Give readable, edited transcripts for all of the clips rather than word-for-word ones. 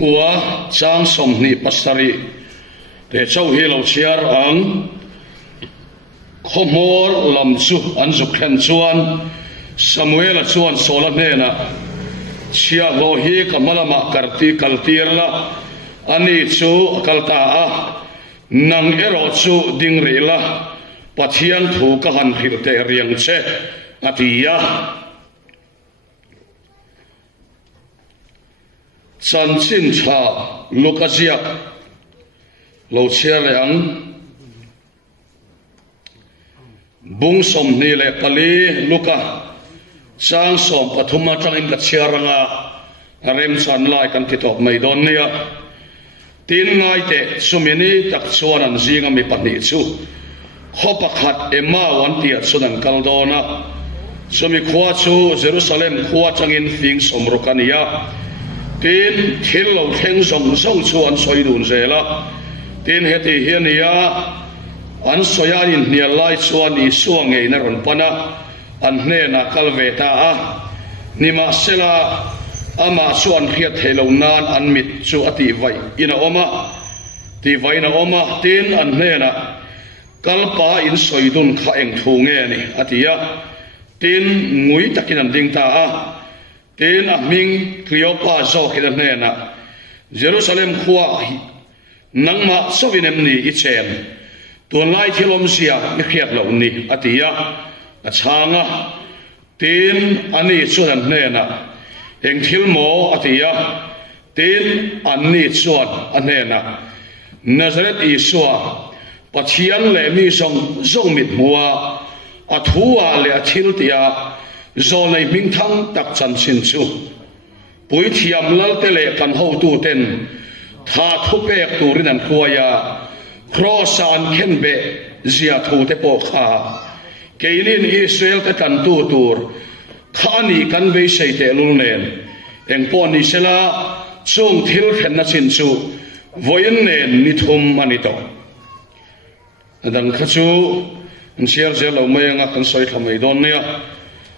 của trang som ni pasari để châu hi lâu chiar ang khomor lam chu an zu khen chuan Samuel a chuan sola hena chia lo hi kamalama karti kaltirla ani chu kalta a nang ero chu dingrila pathian thu ka han khilte riang che atia chan chin cha lokazia lo chia leang bung som ni le kali luka sang som pathuma tangin ka chiaranga rem chan lai kan ti top mai don nia tin ngai te sumini tak chuan an zinga mi pahnih chu khopa khat ema wan tia chuan kaldona sumi khwa chu Jerusalem khwa tangin thing som rokania tin thil lo theng song song chuan soidun zela tin heti hiania an soyanin nia lai chuan I suangei na ron pana an hne na kalveta a nima sela ama chuan khiat thelo nan an mit chu ati vai ina oma ti vai na oma tin an hne na kalpa in soidun kha eng thu nge ni atia tin ngui takin an ding ta a tin a ming Cleopa zo kin an hne na Jerusalem khuwa nangma sovinem ni I chen tuan lai thilom sia ni khiat lo ni atia achanga tin ani chuan hne na eng thil mo atia tin anni chuan hne na Nazareth Isua pathian le mi song zong mit muwa athua le athil tia zo nei ming thang tak chan sin chu pui thiam lal te le kan ho tu ten tha thu pek turin an khuaya cross an khen be zia thu te po kha keilin Israel te kan tu tur khani kan be sei te lul nen eng pon ni sela chung thil khen na chin chu voin nen ni thum ani to dan khachu an siar zel lo mai anga kan soi thamai don nia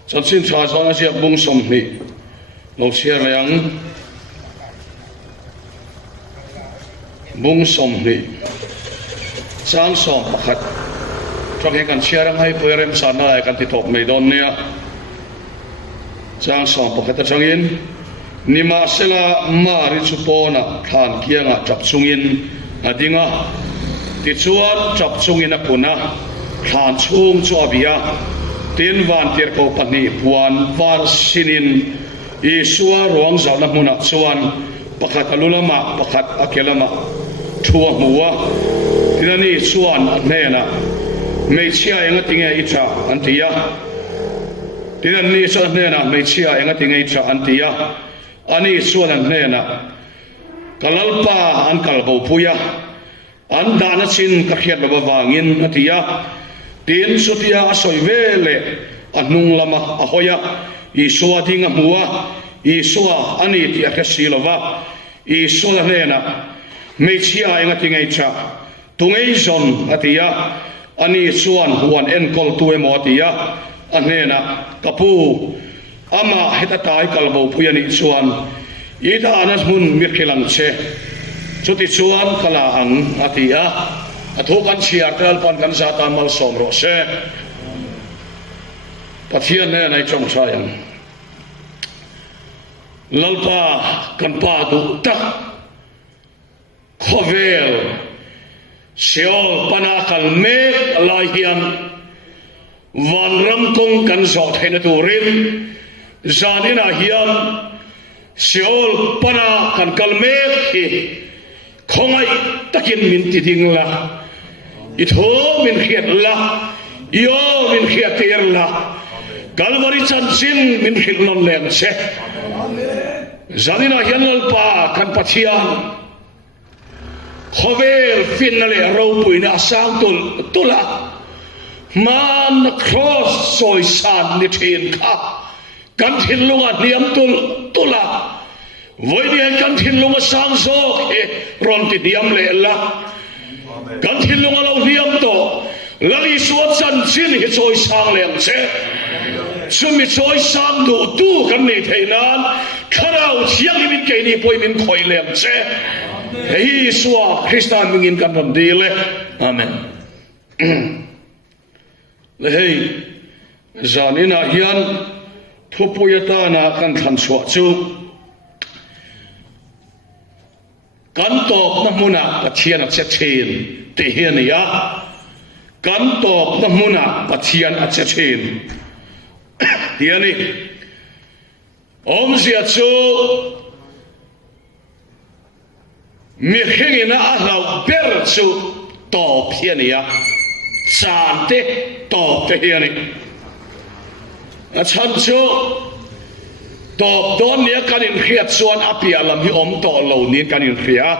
chan chin tha zanga sia bung som ni lo siar yang bung som ni sang som pakhat trong hiện kan siar ngai poirem sana kan ti top mai don nia sang som pakhat changin nima sela mari chupona khan kianga chap chungin adinga ti chuan chap chungin apuna khan chung chu abia tin van tir ko pani puan var sinin Isua ruang zalna muna chuan pakhat alulama pakhat akelama thua muwa tinani chuan anena meichia enga tinge icha antia tinani chuan anena meichia enga tinge icha antia ani chuan anena kalalpa an kalbo puya an dana chin ka khiat ba wangin atia tin sutia asoi vele anung lama ahoya Isua dinga muwa Isua ani ti akasilova Isua nena meichia enga tinge icha tungei zon atia ani chuan huan enkol tu emo atia anena kapu ama hetatai kalbo puyani chuan ida anas mun mikhilang che chuti chuan kala ang atia athukan chiar kal pan kan satan mal somro se pathian ne nai chong sayang lalpa kan pa du tak khovel Seol panakal mek lahian van ram kong kan zot hena turin zanina hian Seol pana kan kalmek hi khongai takin min ti ding la itho min khiat la yo min khiat ter la kalvari chan sin min khil non len che zanina hian lalpa kan pathian khovel finale ropuina sang tula man cross soi san ni thin kha kan thin lunga niam tula voi ni kan thin lunga sang so e ron ti diam le la kan thin lunga lo niam to lali suat san chin hi soi sang leng che chumi choi sang du tu kan ni theinan kharau chiang min ke ni poi min khoi lem che hei suwa Christian mingin kan ram dile amen le hei zanina hian thupuyata na kan than suwa chu kan top na muna pathian a che thin te hian ya kan top na muna pathian a che thin tiani om zia chu mi khengina a lau ber chu top hian ya chan te top te hian a chan chu top don nia kan in khiat chuan apia lam hi om to lo ni kan in khia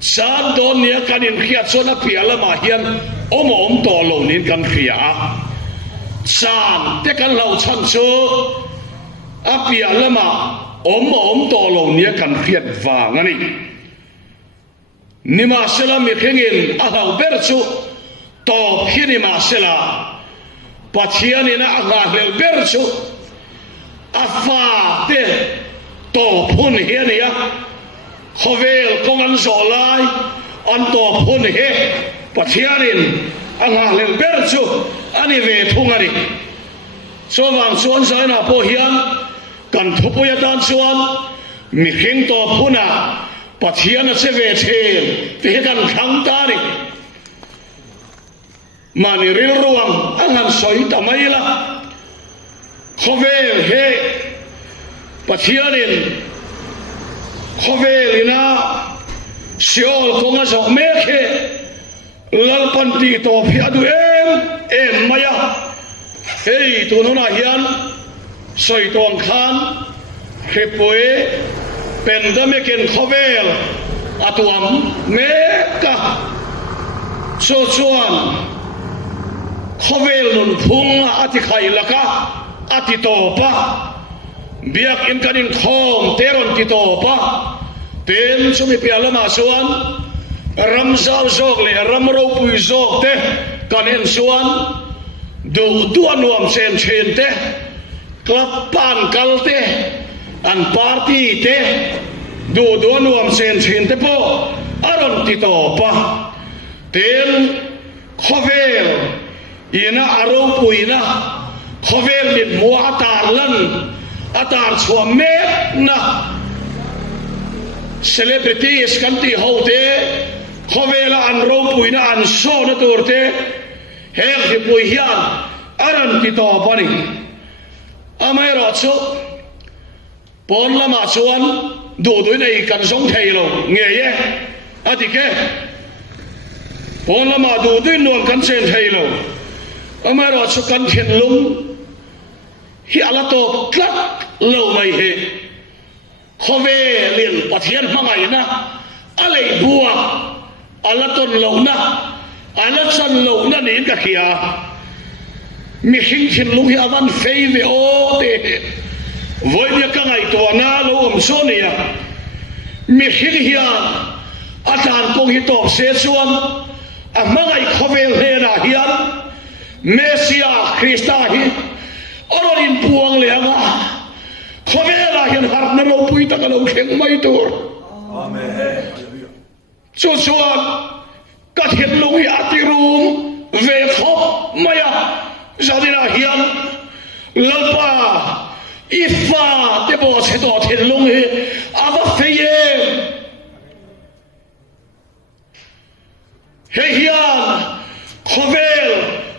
chan don nia kan in khiat chuan apia lama hian om to lo ni kan khia chan te kan lo chan chu apia lama om to lo nia kan khiat wang ani nima sela mi khengin a hau ber chu top hi nima sela pathian ina a nga hlel ber chu afa te to phun hian ya khovel kong an zolai an to phun he pathianin anga len ber chu ani ve thungani so wang chuan zaina po hian kan thupuya tan chuan mi kheng to phuna pathian a che ve thel te kan thang ta ni mani ril ruang angan soi tamaila khovel he pathianin khovelina siol konga zo mekhe lalpan ti to phi adu em maya hey tununa hian soi tong khan khepoi pandemic en khovel atuam meka so chuan khovel nun phung ati khai laka ati topa biak in kanin khom teron ti topa ten chumi pialama suan ramzal zok le ramro pui zok te kanen suan du duanuam sen chen te klapan kalte an party te du duanuam sen chen te po aron ti topa ten khovel ina aro puina khovel mit mua atar lan atar chua mek na celebrities kan ti hote khovela an ro puina an so na turte hel hi pui hian aran ti to pani amai ro chu pon lama chuan du dui nei kan song thei lo nge ye atike pon lama du dui nuam kan chen thei lo amai ro chu kan thian lum hi ala to tlat lo mai he khove lien pathian mangai na alei bua ala ton lo na ala chan lo na ni ka khia mi hing thin lu hi avan fei ve o te voi bia ka ngai to na lo om so nia mi hing hia atan kong hi top se chuan a mangai khove le na hian mesia krista hi ororin puang le anga khomela hian har na lo pui ta ka lo kheng mai tur amen chu chuan ka thiet lu hi ati rum ve khop maya zadina hian lalpa ifa te bo che to thiet lu hi ava feye he hian khovel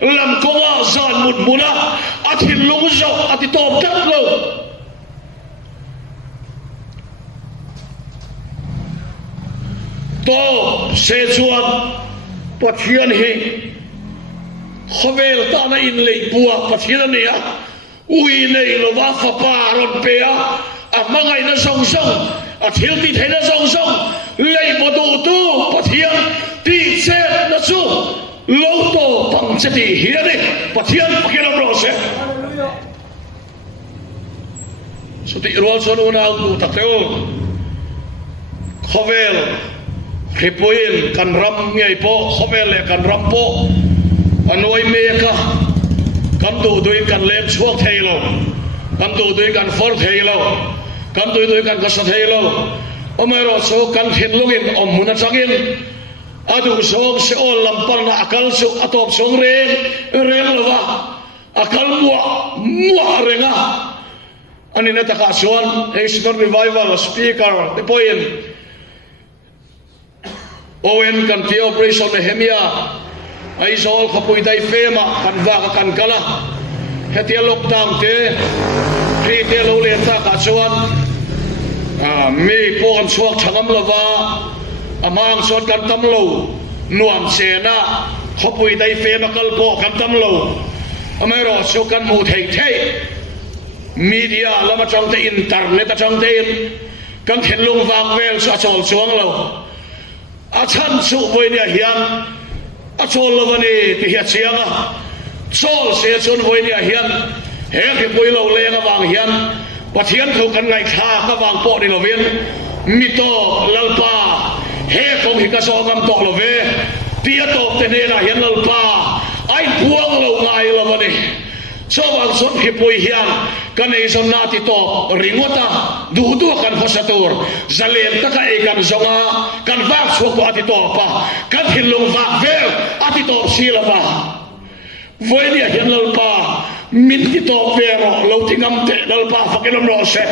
lam konga zan mut muna ati lu zo ati top tak lo to se chuan pathian hi khovel ta na in lei bua pathian nia ui nei lo wa fa pa ron pe a mangai na song song a thil ti thei na song song lei bo du tu pathian ti che na chu lo to pang che ti hi ni pathian pakira bro se so ti rol so no na tu ta teo khovel khipuin kan ram ngai po khovel le kan ram po anoi me kan tu dui kan lem chuak thei lo kan tu dui kan for thei lo kan tu dui kan kasa thei lo omero so kan thin lungin omuna changin adu song se ol lampar na akal su atop song reng lova akal mua renga ani na taka suan Eastern Revival speaker the point Owen kan ti operation Nehemiah ai sol khapui dai fema kan va kan kala hetia lockdown te ri te lo le ta ka suan mi pon suak thangam lova amang sot kan tam lo nuam se na khapui dai fema kal po kan tam lo amero so kan mu thei media lama chang te internet chang te kan khen lung wang vel sa chol chuang lo a chan su voi nia hian a chol lo ni ti hia chianga chol se chon voi nia hian he ke poi lo le nga wang hian pathian thu kan ngai kha ka wang po ni lo ven mi to lalpa he kong hi ka so ngam tok lo ve tia to te ne la hian lalpa ai buang lo ngai lo ni so wang son ki poi hian kan ei son na ti to ringota du kan hosatur zalen ta ka e kan zonga kan va so ko ati to pa kan hilung va vel ati to sila ba voi dia hian lal pa min ti to pero lo tingam te lal pa fakelom ro se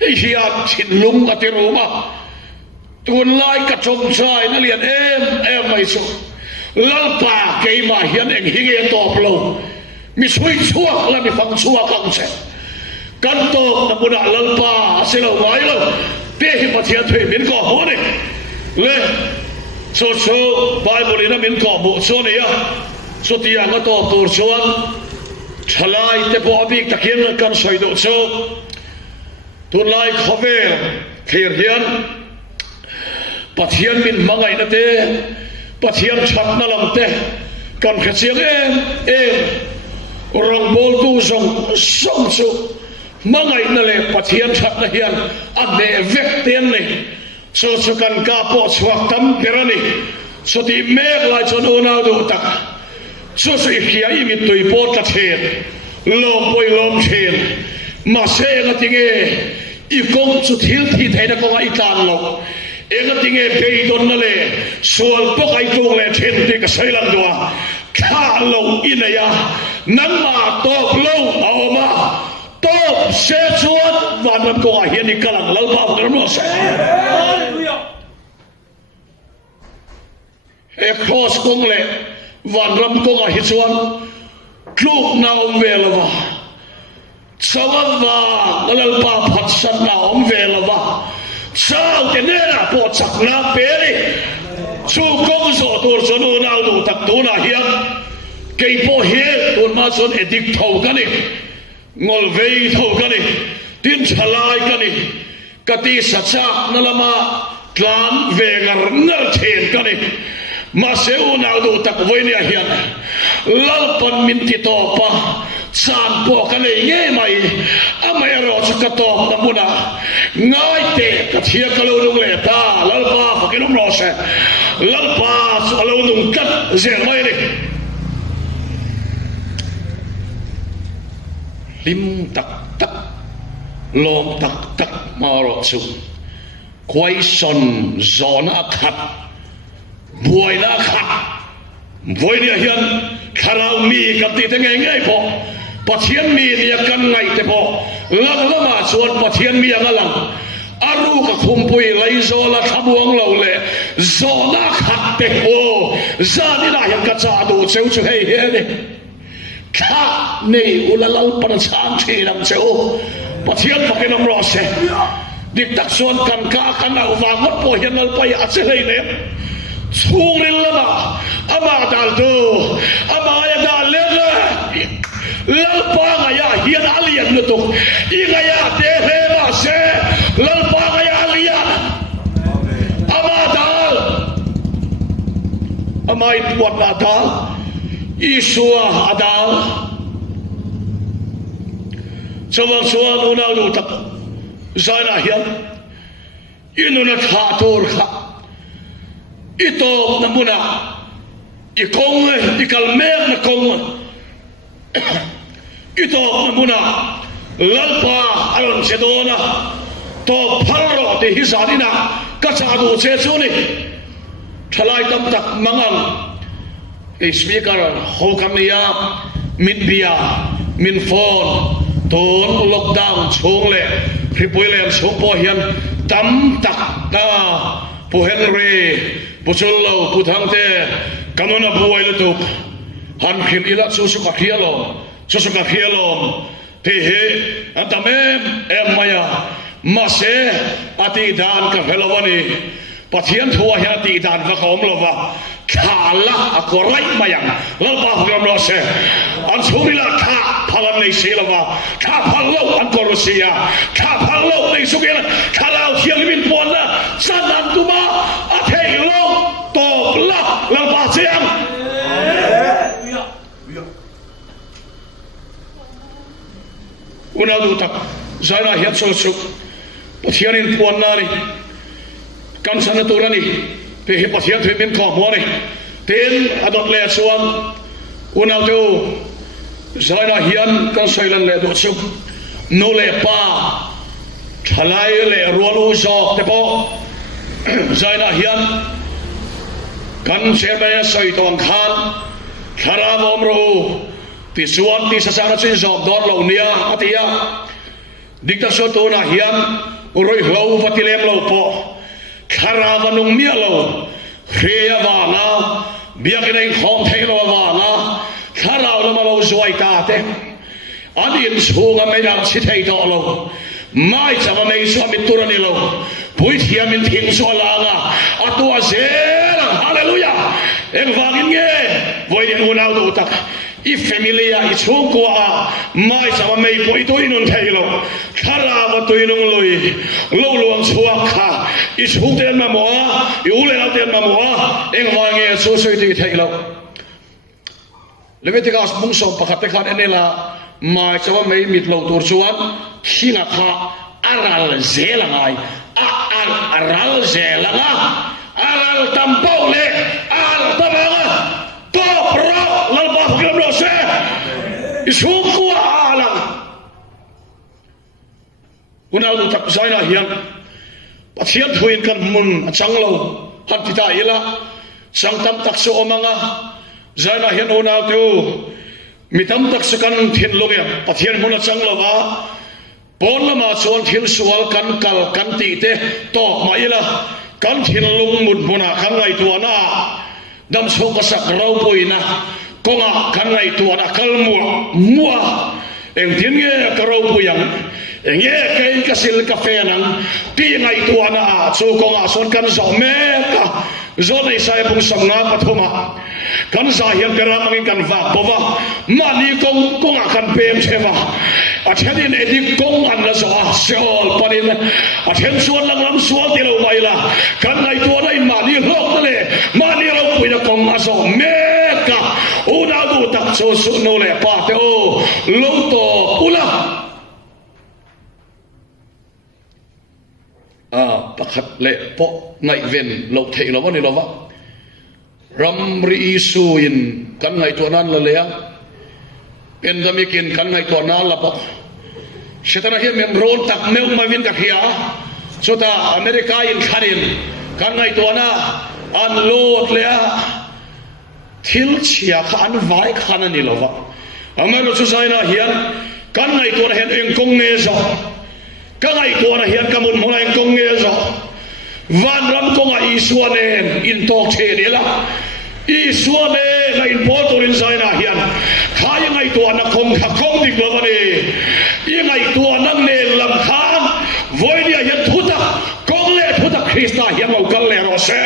hei hian chin lung ati roma tun lai ka chom chai na lian em mai so lalpa keima hian eng hinge top lo mi sui chuak la mi phang chuak ang che kan to na buna lalpa asilo wai lo te hi pathian thei min ko ho ni le so bible ina min ko bu so ni ya so ti ang to tur chuan thalai te bo bik takin kan soi do so tun lai khove thir hian pathian min mangai na te pathian chat na lam te kan khachiang em rong bol tu song chu mangai na le pathian chat na hian ade vek ten ni so kan ka po chuak tam perani so ti mek lai chon ona do tak so khia i mi tui po ta the lom poi lom chen ma se na tinge i kong chu thil thi theina ko ai tan lo ega tinge pei don na le sual po kai tung le chen ti ka sailan doa kha lo inaya nang ma top lo awma top se chuan van ram ko hian ni kalang lal ba ka ro se e cross kong le van ram ko hi chuan kluk na om velwa chawa lal pa phat san na om velwa sao te nera po chak na peri chu kong so tur chonu na du tak tu na hiam kei po he tur ma son edik thau kani ngol vei thau kani tin chalai kani kati sacha nalama tlam ve ngar chen kani ma seu na du tak voi ni hiam lal pan min ti to pa san po kani nge mai amai ro chaka to na muna ngai te ka thia ka lo lung le ta lal pa fakinom ro se lal pa su lo lung kat zer mai ni lim tak lom tak ma ro su kwai son zona khat buai na khat voi ni hian kharau mi ka ti te ngai po pathian mi ni kan ngai te po lang ma chuan pathian mi anga lang aru ka khumpui lai zola thabuang lo le zona khat te ho zani na hian ka cha du cheu chu hei he ni kha nei ulalal pan chang thi lam cheu pathian pakinam ro se dik tak chuan kan ka kan au wa ngot po hian al pai a che hei ne chungrin lama ama dal do ama ya dal le lalpa ngaya hian alian nu tu ingaya te he ma se lalpa ngaya alian ama dal amai tuat adal isua adal chawang suan una lu tak zana hian inuna khatur kha ito namuna i kong i kalmek na kong ito na muna lalpa alon sedona to phalro ti hisanina kachadu chechuni thalai tam tak mangang speaker hokamia min bia min phone ton lockdown chung le ripoilem sopo hian tam tak ta pu henry pusullo puthangte kamona buai lutuk han khim ila susuka khialom te he antamem maya mase ati dan ka helawani pathian thua hian ti dan va khom lova khala akorai mayang lalpa hugam lo se an sumila kha phalan nei silova kha phallo an korosia kha phallo nei sugela khalau thialmin pona sanan tuma athei lo to la lalpa siang una du tak zaina hiat so su pathianin pona ni kan sanaturani te he pathian the min kho mo ni ten adot le chuan unau tu zaina hian kan sailan le do chu no le pa thalai le rualu zo te po zaina hian kan serba soi tong khan khara bom ro ti suan ti sasara chin zo dor lo nia atia dikta so to na hian uroi hlo vatilem lo po khara vanung mia lo khreya wala biakinai khom thailo wala khara lo ma lo zoi ta te adin sunga me dang si thei to lo mai chama me so mi turani lo pui thia min thing so la nga atua zela hallelujah en wangin nge voi den unau do tak i familia i chungko a mai chama me poi to inun thailo khara wa to inung loi lo luang chuak kha i chung ten ma mo i ule la ten ma mo en wange so so ti thailo Leviticus bungso pakate khan enela mai chawa me mit lo tur chuan hinga kha aral zelangai aral zelanga aral tampau le aral tabanga to pro lalba hugam lo se isuk kwa ala unal tak zaina hian pathian thuin kan mun changlo han tita ila sangtam tak so omanga zaina hian unal tu mitam tak sakan thin logya pathian mun changlo wa pon lama chon thil sual kan kal kan ti te to ma ila kan thil lung mun muna kan ngai tuana dam so ka sak rau poina konga kan ngai tuana kal mua eng tin nge ka rau puyang eng ye kai ka sil ka fe nang ti ngai tuana chu konga son kan zo me ka zo nei sai bung sam nga pathuma kan za hian kara mangin kan va bova mani konga kan pem cheva a thenin edik kong an la zo a sol panin a then suan lang lam sual ti lo mai la kan ngai tuana in mani hlok le mani lo puina kong a zo me ka una du tak so su no le pa te o lo to ula pakhat le po ngai ven lo thei lo ni lo wa ram ri isu in kan ngai to nan la le ya pandemic in kan ngai to nan la po shetana hi mem ron tak meu ma vin ka khia chota america in kharin kan ngai to na an lot le ya thil chia khan vai khan ani lo wa amaro chu zaina hian kan ngai to hen eng kong nge zo ka ngai to na hian kamun mo eng kong nge zo van ram konga isuanen in tok the dela isuane na in potorin zaina hian khai ngai to na kong kha kong dik lo ni i ngai to na ne lam kham voi dia hian thuta kong le thuta krista hian lo kal le ro se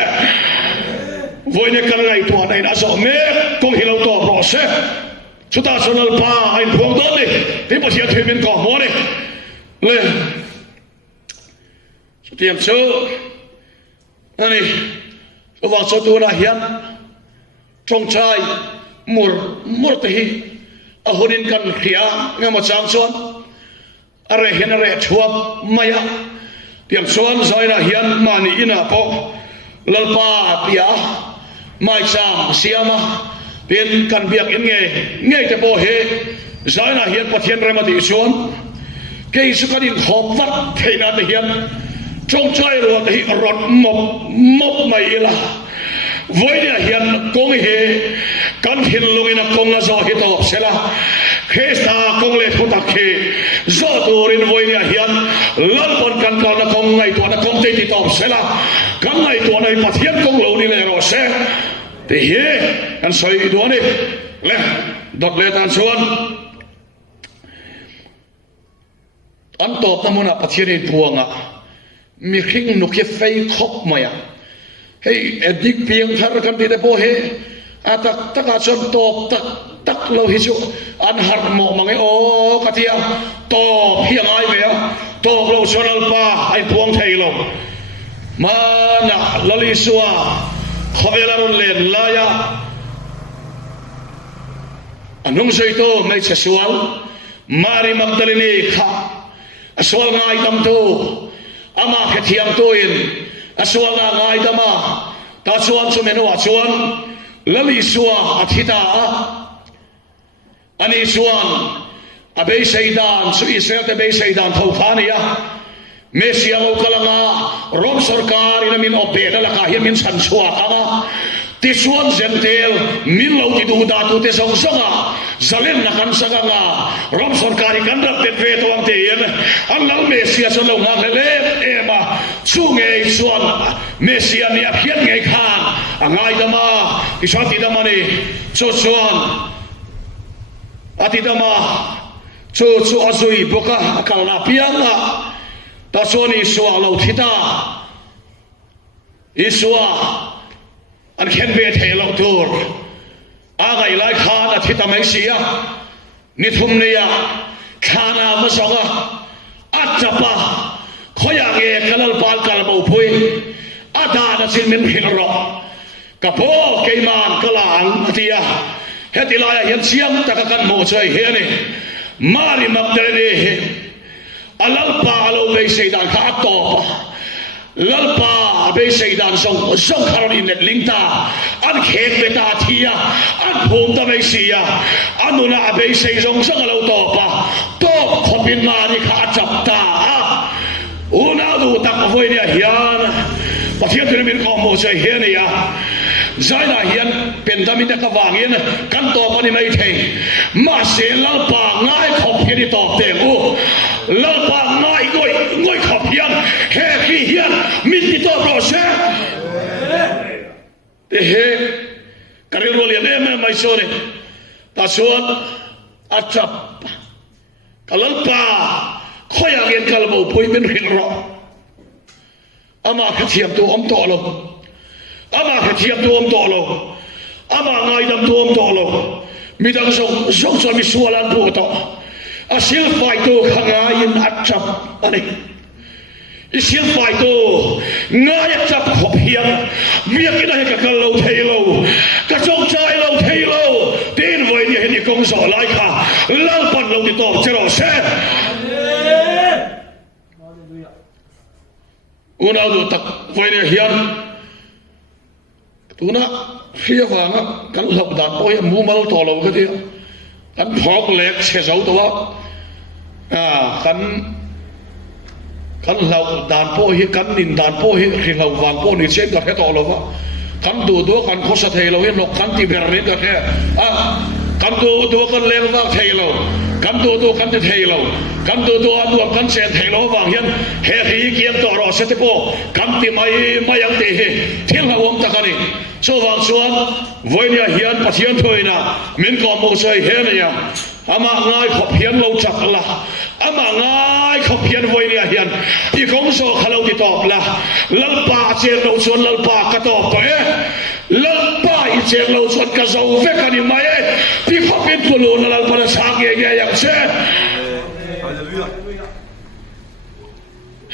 voi ne kal ngai to na in aso me kong hilo to ro se chuta sonal pa ain phong don ni ti po sia themin ko mo ni le tiam so ani so wa so tu na hian trong chai mur te hi a honin kan khia ngama chang chon are hen are chuap maya tiam son zaina hian mani ina po lalpa pia mai cham siama tin kan biak in nge te po he zaina hian pathian remati chuan ke su kan in khop wat theina te hian trong chai ro hi rot mop mai ila voidia hian kong he kan hin lungina konga zo hi to sela khesta kong le thuta khe zo turin voidia hian lalpon kan ka na kong ngai to na kong te ti to sela kan ngai to nai pathian kong lo ni le ro se te he kan soi do ni le dot le tan chuan an top na mona pathian in puanga mi khing nu ke fei khop maya hey edik piang thar kan ti te po he atak taka chon top tak lo hi chu an har mo mangai o katia to hiang ai ve to lo sonal pa ai puang thei lo mana lali suwa khobela ron len la ya anung soi to mai sexual mari magdalene kha aswal ngai tam to ama khethiam to in aswal na ngai dama ta chuan chu menu a chuan lali suwa athita ani chuan abe seidan su israel te be seidan thau khania mesia lo kalanga rom sarkar ina min opeda la ka hi min san suwa kama ti chuan zentel min lo ti du da tu te song songa zalen na kan sanga rom sarkari kan rat te ve to am te yen an lal mesia so lo nga le ema chu nge chuan mesia ni a khian nge khan angai dama ti sa ti dama ni chu chuan ati dama chu azui boka akalna pianga ta chuan iswa lo thita iswa an khen ve thei lo tur agai lai khan a thita mai sia ni thum nia khana ma songa atapa khoya ge kalal pal kal bo phui ada na sin min hil ro kapo keiman kalang tia hetilaya hian siam takakan mo choi he ni mari magdalene he alalpa alo be seidan kha to lalpa be seidan song kharon in lingta an khek beta thia an phom ta be sia anuna be sei song alo to pa to khopin ma ni kha chapta una du tak voi ni hian pathian tu min ko mo choi he ni ya zaina hian pendami ta ka wangin kan to pani mai thei ma se lalpa ngai khop hi ni to te u lalpa ngai ngoi khop hian he khi hian min ti to ro se te he karil rol ya me mai so ne ta suat achap kalalpa khoya gen kalbo poi ben rin ro ama khathiam tu om to lo ama khathiam tu om to lo ama ngai dam tu om to lo midang song so mi sualan pu to asil fai tu khanga in achap ani isil fai tu ngai achap khop hiam miakina he ka kalo theilo ka chong chai lo theilo tin voi ni he ni kong so lai kha lau pan lo ni to chero se una du tak voi ni hiam tuna khia wanga kan lop dan poi mu mal to lo ka ti kan phok lek se zo to kan lau dan po hi kan nin dan po hi ri lau wang po ni chen ka he to lo wa kan du kan khosa thei lo hi nok kan ti ber ni ka he kan du kan leng wa thei lo kan du kan ti thei lo kan du adu kan se thei lo wang hian he hi kiam to ro se te po kan ti mai yang te he thil ha wong ta ka ni so wang suan voi nia hian pathian thoina min ko mo sai he ne ya ama ngai khop hian lo chak la ama ngai khop hian voi nia hian i kong so khalo ti top la lalpa che lo suan lalpa ka top to e lalpa i che lo suan ka zo ve ka ni mai e pi khop in ko lo na lalpa na sa ge ge yang che hallelujah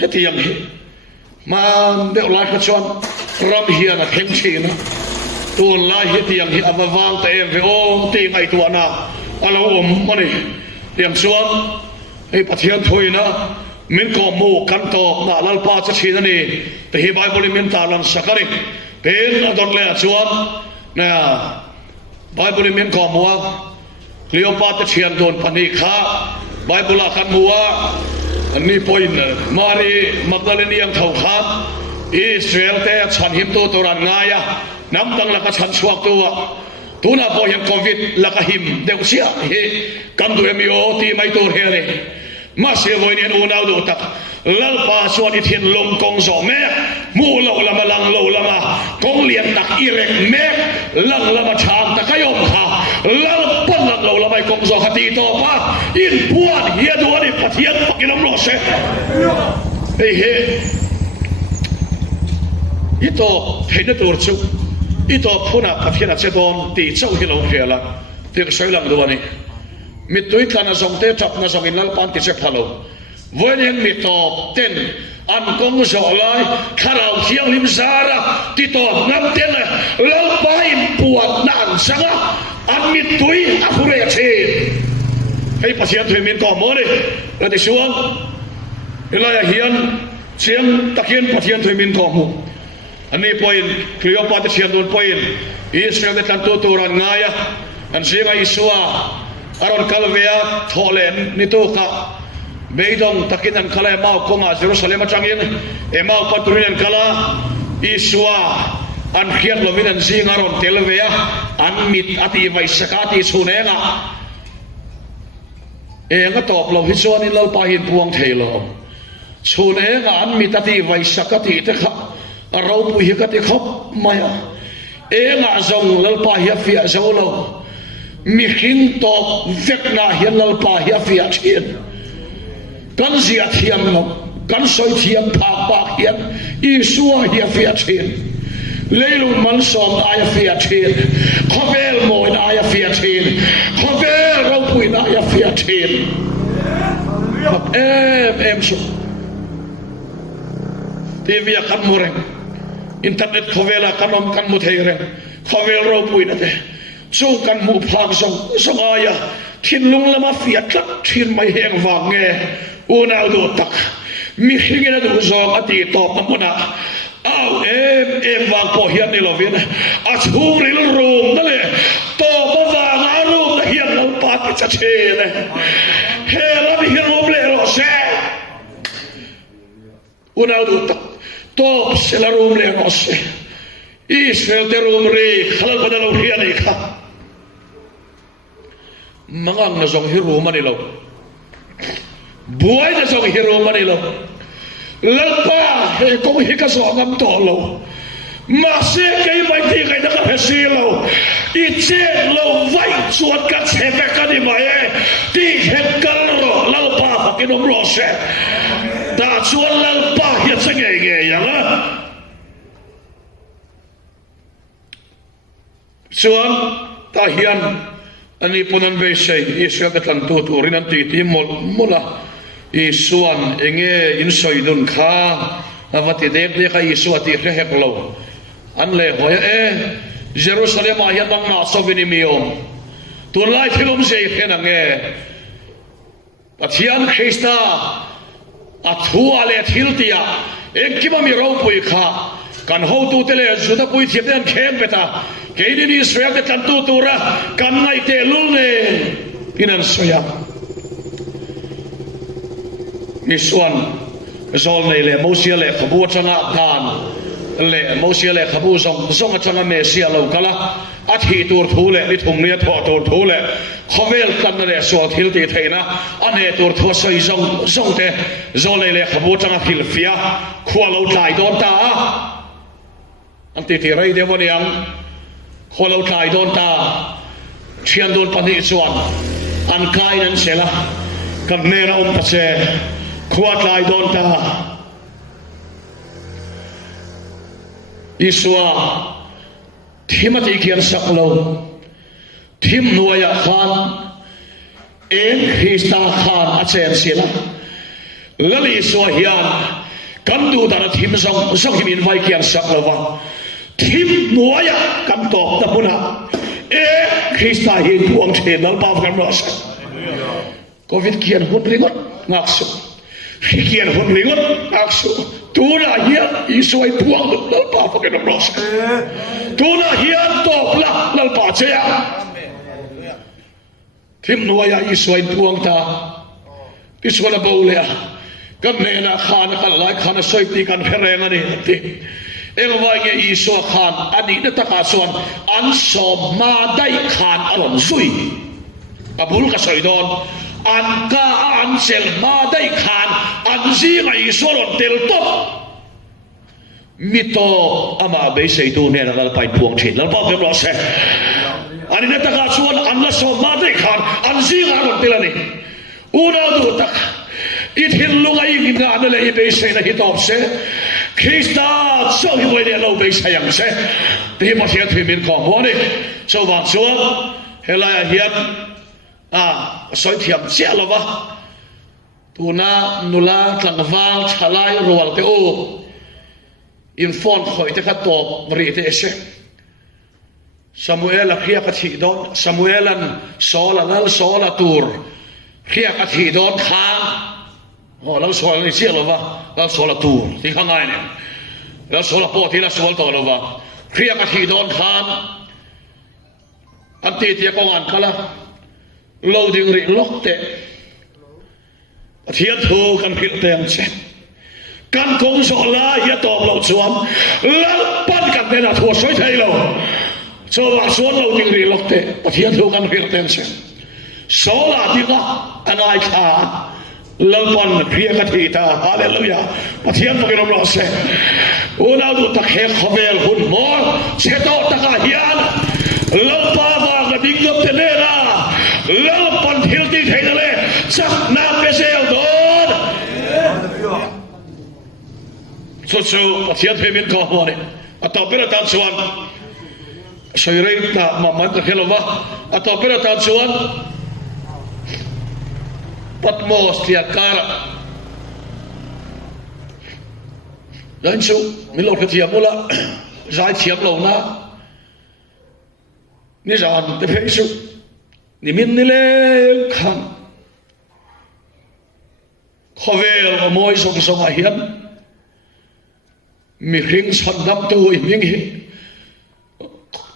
heti yang hi man de la ka chuan ram hian a khem chi na tu la heti yang hi avawang ta em ve o ti ngai tu na alo om mani tiang suan ei pathian thoina min ko mo kan to na lalpa cha thina ni te hi bible min ta lan sakari pen adon le chuan nè Bible miền có mua Cleopatra chiên đồn pani khá Bible akan mua ni point Mary Magdalene yang thau khat Israel te chan him tu toran ngaya nam tang la ka chan suak tu tuna po yang covid la ka him deu sia he kam du mi o ti mai tur he re ma se voi ni unau do tak lal pa suan i thien lom kong zo me mu lo lama lang lo lama kong lian tak irek me lang lama chang ta kayom kha lal pan lang lo lama kong zo khati to pa in puan hia do ni pathian pakinom lo se he ito hena tur chu ito phuna pathian che don ti chau hi lo khela ti soi lang do ni mi tui kana zong te chap na zong in lal pan ti che phalo voinen mi to ten an kong zo lai kharau thiang lim zara ti to ngam ten lal pai puat nan sanga an mi tui apure che hei pathian thoi min ko mo ni la ti suang ilaya hian chiang takian pathian thoi min ko mu ani point Cleopatra chian don point Israel de tanto toran ngaya an singa isua aron kalvea tholen ni to ka beidong takin an kala mau konga Jerusalem atangin e mau patrulian kala isua an khiat lovin an singa aron telvea an mit ati vai sakati sunenga e nga top lo hi chuan in lo pa hin puang theilo sunenga an mit ati vai sakati te kha rau pui hi ka te khop maya e nga zong lal pa hi fia zo lo mi khing to vek na hian lal pa hi fia thien kan zia thiam lo kan soi thiam pha pa hian I suwa hi fia thien leilung man som ai fia thien khovel moi na ai fia thien khovel rau pui na ai fia thien em so TV kan moreng internet khovela kanom kan mu theire khovel ro pui na te chu kan mu phak song aya thin lung lama fiat tlak thin mai heng wang nge unal do tak mi hingena du zong ati top na mona au em wang po hian ni lovin a chung ril rum dale to ba wang a rum da hian lo pa ti cha che le he la bi hian ob le ro se unal do tak top se la rum le no se Israel te rum re khalal badalo hian ni kha mangang na zong hiru mani lo buai na zong hiru mani lo lalpa he kong hi ka so ngam to lo ma se kai mai ti kai na ka si lo I che lo vai chuat ka che ka ni mai ti he kal ro lalpa ka ki nom ro se da chuan lalpa hi che nge yang a chuan ta hian ani punan be sei Israel ka tlan tu rin an ti mola I suan enge in soidun kha avati dek de ka Isu ati rehek lo an le hoya Jerusalem a hian bang na sovini miom tu lai thilum sei khen ange pathian Krista athua le thiltia ekima mi ro pui kha kan ho tu tele juda pui thian khen beta keini Israel de tan tu tura kan ngai te lulne inan soya Isuan zol nei le mosia le khabu changa dan le mosia le khabu zong changa mesia lo kala athi tur thule ni thum ne tho tur thule khovel kan le so thil ti theina ane tur tho soi zong te zol nei le khabu changa thil fia khwa lo tlai don ta anti ti rai de woniang khwa lo tlai don ta thian don pani chuan an kai nan sela kam ne na pa che khwat lai don ta Isua Timothy kian saklo Tim nuaya khan en Krista khan achen sila lali so hian kan du dara thim song himin vai kian saklo wa Tim nuaya kam to ta puna Krista hin puang chen dal pa kan ros covid kian hut ringot ngaksu kian hut ringot ngaksu tu na hian Isoi puang lalpa pakai nomor tuna hian top lah lalpa cea tim nuaya Isoi puang ta Isoi la boleh kan nena khana kan lai khana soiti kan ferenga ni ti engwai Isoi khan ani na taka suan an som ma dai khan alon zui abul ka soidon an ka an sel ma dai khan an zi ngai soron tel top mito ama be sei tu ne la pai puang thin la pa lo se ani na taka suan an la som ma dai khan an zi ngai ron tel ani una du tak it hin lungai ngina an le be sei na hitop se Krista so hi we lo be sei yang se ti mo sia thi min ko mo ni so wang suan helai hian soi thiam chia lo wa tuna nula tlangwang thalai rol te o in phone khoi te khat top ri te se Samuel khia ka thi don Samuelan sola lal sola tur khia ka thi don khang lal sola ni chia lo wa lal sola tur ti khang ai ne lal sola po ti la sol to lo wa khia ka thi don khang an ti ko ngan khala loading ri lok te thiat thu kan phil tem che kan kong so la ya tom lo chuam lal pan kan te na tho soi thai lo so wa so loading ri lok te thiat thu kan phil tem che so la ti ka anai kha lal pan phia ka thi ta hallelujah thiat mo ke lo se una du ta khe khovel hun mo che to ta ka hian lal pa ba ga ding up te le ra lal pan thil ti thei le sak na pe sel don so thiat he min ko mo ne atopera tan suan soirei ta mamad ka helova atopera tan suan Patmos tia kara dan so milo ka tia mula zai thiam lo na ni zan te phei su ni min ni le khan khovel moi song song a hian mi hring san dam tu i ming hi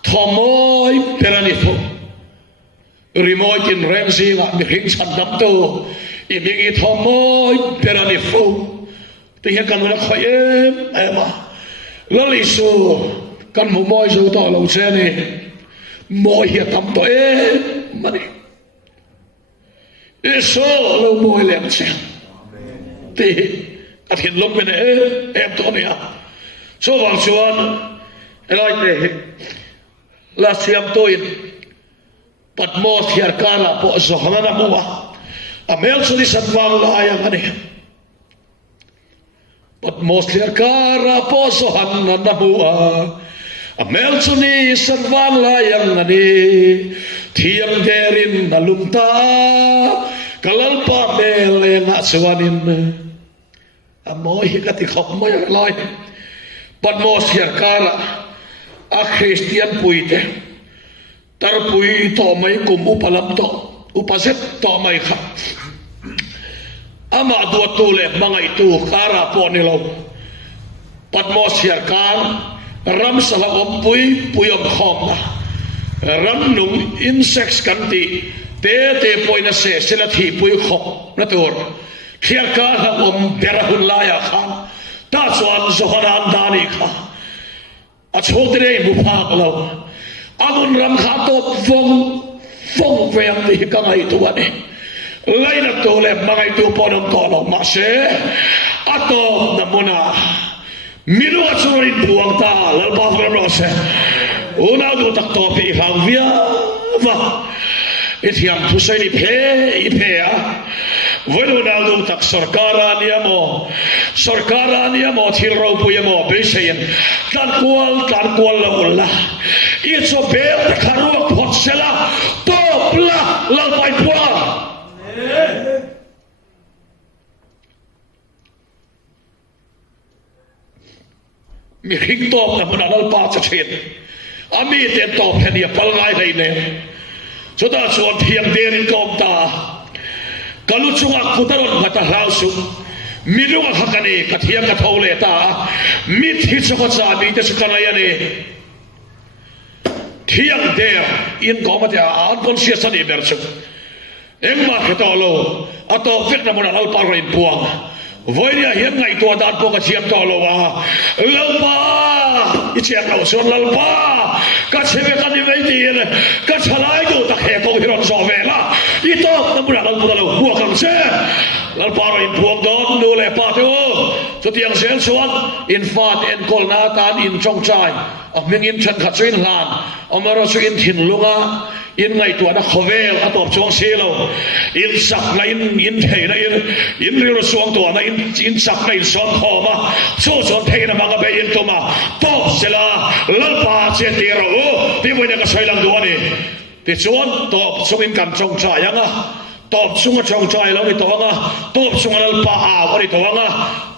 thomoi perani tho rimoi kin rem singa mi hring san dam tu i ming i thomoi perani fo te hian kan na khoi ema lali su kan mo moi zo to lo che ni moi hi tam to mani eso lo moi lem che ti at hin lok men em to ni a so wang chuan elai te la siam to in Patmos hiar kala po zo hana mo wa amel so di sanwang la ayang ani Patmos hiar kara po zo hana mo wa amel so ni sanwang la ayang ani thiam derin nalumta kalalpa mele nga swanin amoy hikati khop moy loy Patmos hiar kara a Christian puite tar pui to mai kum upalam to upaset to mai kha ama do tu le mangai tu kara po ni lo Patmos hiar kar ram sala om pui om khom na ram nung insects kanti te poina se sela thi pui khop na tur khiar ka ha om berahun la ya khan ta chuan zoharan dani kha a chodre mu phak lo agun ram kha to phong veng ti ka ngai tu ani laina to le mangai tu ponom to lo ma se ato namuna miru achurin buang ta lal ba ro se una du tak to pi hang via va ithiam thusai ni phe a velu na du tak sarkara niamo thil ro pu yamo be sein kan kwal la ulla it's a bel kharu phot sela to pla la pai pwa mi hing top na mun al pa cha chen ami te top thania pal ngai dei ne so da chuan thiam derin kom ta kalu chunga kutaron ngata hausu mi lunga hakani kathiang ka thole ta mi thi choko cha mi te sukanai ani thiang de in ko ma ta an conscious ani ber chu engma khetolo ato vek na mona al par in puang voiria hian ngai to dan po ka chiam to lo wa lalpa ichiang lo son lalpa ka chebe ka ni mai dir ka chalai do ta khe ko hiron so vela ito na mona al po lo hu kam se lalpa ro in puang don do le pa to so tiang sel suan in fat en kol na tan in chong chai ming in chan khat chuin hlan amaro chu in thin lunga in ngai tu na khovel atop chong selo in sak na in thei na in ril suang tu na in sak na in son khoma so son thei na manga be in tuma top sela lalpa che ti ro ti mo na ka soilang duani ti chuan top chung in kam chong cha yanga top chung chong chai lo ni to nga top chung lalpa a wari to nga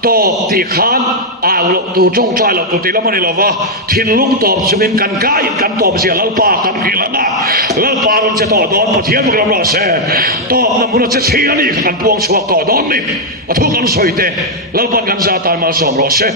top ti khan a lo tu chong chai lo tu ti lo mani lo wa thin lung top chung in kan kai kan top sia lalpa kan khilana lalpa ron che to don mo thiam gram lo se top na mun che chi ani kan puang suak to don ni athu kan soite lalpan kan za tar mal som ro se